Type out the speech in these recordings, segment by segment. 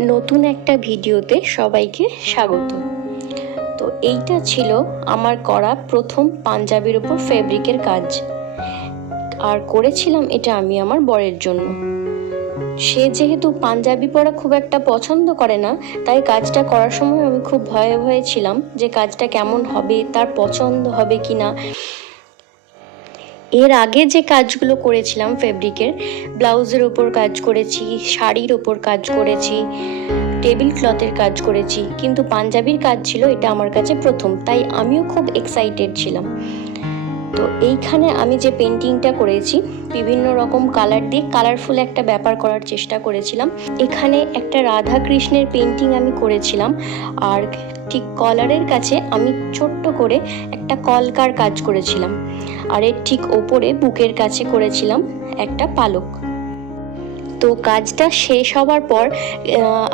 নতুন একটা ভিডিওতে সবাইকে স্বাগত। তো এইটা ছিল আমার করা প্রথম পাঞ্জাবির ওপর ফেব্রিকের কাজ। আর করেছিলাম এটা আমি আমার বরের জন্য। সে যেহেতু পাঞ্জাবি পরা খুব একটা পছন্দ করে না, তাই কাজটা করার সময় আমি খুব ভয়ে ভয়ে ছিলাম যে কাজটা কেমন হবে, তার পছন্দ হবে কি না এর আগে যে কাজগুলো করেছিলাম ফেব্রিকের ব্লাউজের ওপর কাজ করেছি, শাড়ির ওপর কাজ করেছি টেবিল ক্লথের কাজ করেছি, কিন্তু পাঞ্জাবির কাজ ছিল এটা আমার কাছে প্রথম, তাই আমিও খুব এক্সাইটেড ছিলাম। তো এইখানে আমি যে পেন্টিংটা করেছি, বিভিন্ন রকম কালার দিয়ে কালারফুল একটা ব্যাপার করার চেষ্টা করেছিলাম। এখানে একটা রাধা কৃষ্ণের পেন্টিং আমি করেছিলাম, আর ঠিক কলারের কাছে আমি ছোট্ট করে একটা কলকার কাজ করেছিলাম, আর এর ঠিক ওপরে বুকের কাছে করেছিলাম একটা পালক। তো কাজটা শেষ হওয়ার পর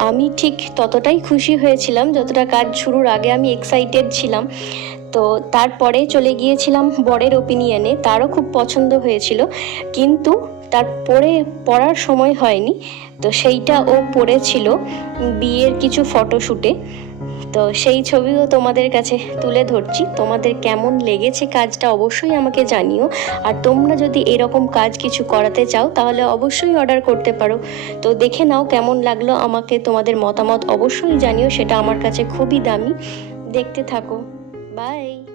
আমি ঠিক ততটাই খুশি হয়েছিলাম, যতটা কাজ শুরুর আগে আমি এক্সাইটেড ছিলাম। তো তারপরে চলে গিয়েছিলাম বরের ওপিনিয়নে তারও খুব পছন্দ হয়েছিল, কিন্তু তার পরে পড়ার সময় হয়নি। তো সেইটা ও পড়েছিল বিয়ের কিছু ফটোশ্যুটে তো সেই ছবিও তোমাদের কাছে তুলে ধরছি। তোমাদের কেমন লেগেছে কাজটা অবশ্যই আমাকে জানিও। আর তোমরা যদি এরকম কাজ কিছু করাতে চাও, তাহলে অবশ্যই অর্ডার করতে পারো। তো দেখে নাও কেমন লাগল আমাকে তোমাদের মতামত অবশ্যই জানিও, সেটা আমার কাছে খুবই দামি। দেখতে থাকো। Bye!